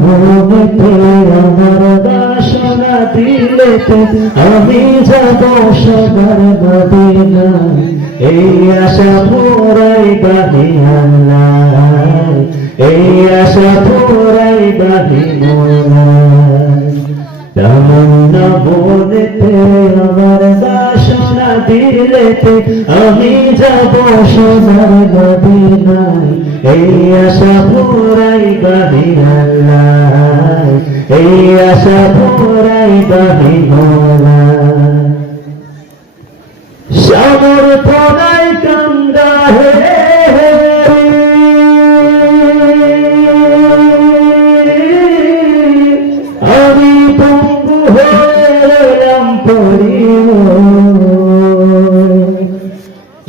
ভূমিতে আমার বাসনা দিলেতে আমি যাব সোনার মদিনায় এই আশা পুরাই বাহি আল্লাহ এই আশা পুরাই বাহি মোলায় তামান্না বলেতে আমার বাসনা দিলেতে আমি যাব সোনার মদিনায় এই আশা পুরাই বাহি আল্লাহ এই আশা পুরাই বাহি মোলায় সামর্থ্য নাই কান্দা হে আমি পঙ্গু হলাম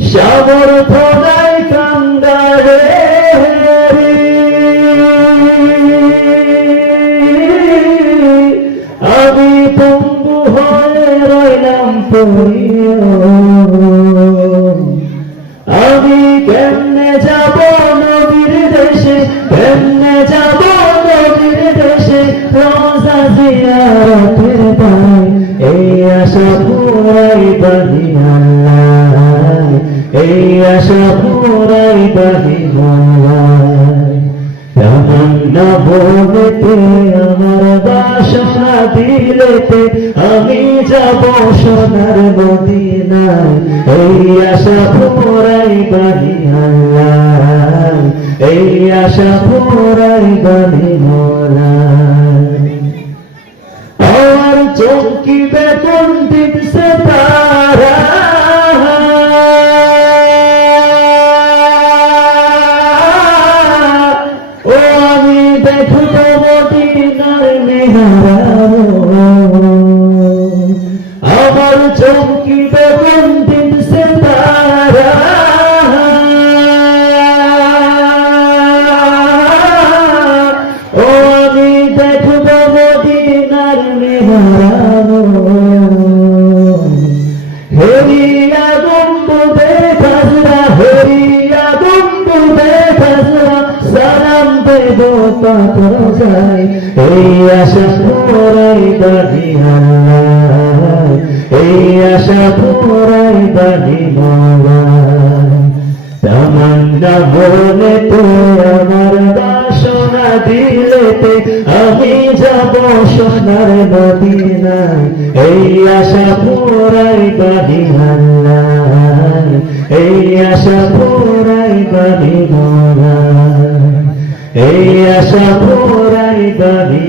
সামর্থ্য নাই কান্দা হে আমি পঙ্গু হয়ে রইলাম পড়িও আমি কেমনে যাব নবীর দেশে কেমনে যাব নবীর দেশে রোজা জিয়ারতের পায় এই আশা পুরাই বাহি আল্লাহ এই আশা পুরাই বাহি মোলায় তামান্না বলেতে আমার বাসনা দিলেতে আমি যাব সোনার মদিনায় এই আশা পুরাই বাহি আল্লাহ এই আশা পুরাই বাহি মোলায় আর চমকিবে কোন দিন সে তারা ও আমি দেখব মদিনার মিনার আমার চমকিবে কোন দিন সে তারা ও আমি দেখব মদিনার মিনার হেরিয়া গম্বুদে খাজরা হেরিয়া গম্বুদে খাজরা সালাম দেব পাথর যায় এই আশা পুরাই বাহি আল্লাহ এই আশা পুরাই বাহি মোলায় তামান্না বলেতে আমার বাসনা দিলেতে আমি যাব সোনার মদিনায় এই আশা পুরাই বাহি আল্লাহ এই আশা পুরাই বাহি মোলায় এই আশা পুরাই বাহি